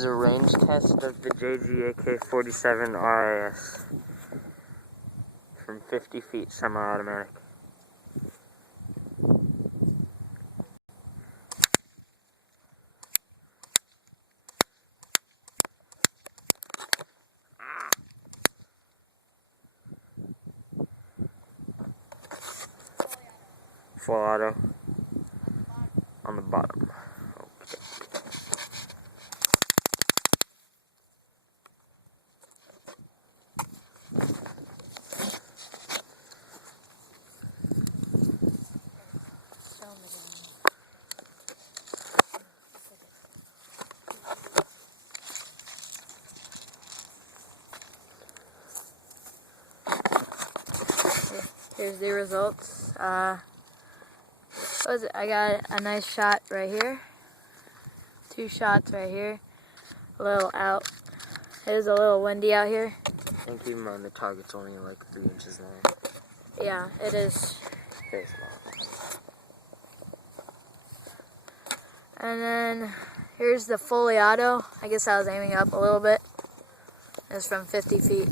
is a range test of the JG AK-47 RIS from 50 feet, semi-automatic. Full auto on the bottom. Okay. Here's the results. I got a nice shot right here. 2 shots right here. A little out. It is a little windy out here. And keep in mind the target's only like 3 inches long. Yeah, it is. Very small. And then here's the fully auto. I guess I was aiming up a little bit. It's from 50 feet.